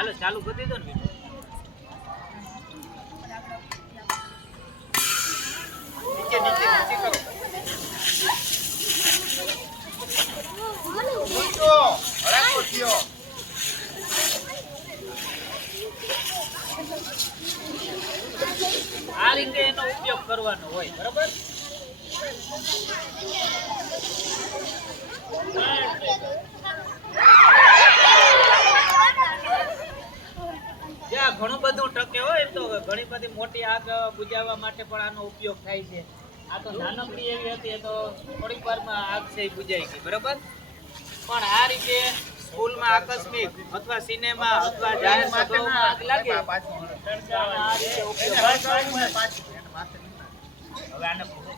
હાલો ચાલુ કરી દો ને નીચે નીચે નીચે કરો ઊંચો હરાકો થયો આ રીતે એનો ઉપયોગ કરવાનો હોય બરાબર જ્યાં ઘણું બધું ટકે હોય તો ઘણી બધી મોટી આગ બુજાવવા માટે પણ આનો ઉપયોગ થાય છે આ તો નાનકડી એવી હતી તો થોડીક વારમાં આગ છે એ બુજાઈ ગઈ બરાબર પણ આ રીતે સ્કૂલમાં આકસ્મિક અથવા સિનેમા અથવા જાહેર સભાઓમાં આગ લાગે આ રીતે ઉપયોગ હવે આને ભલે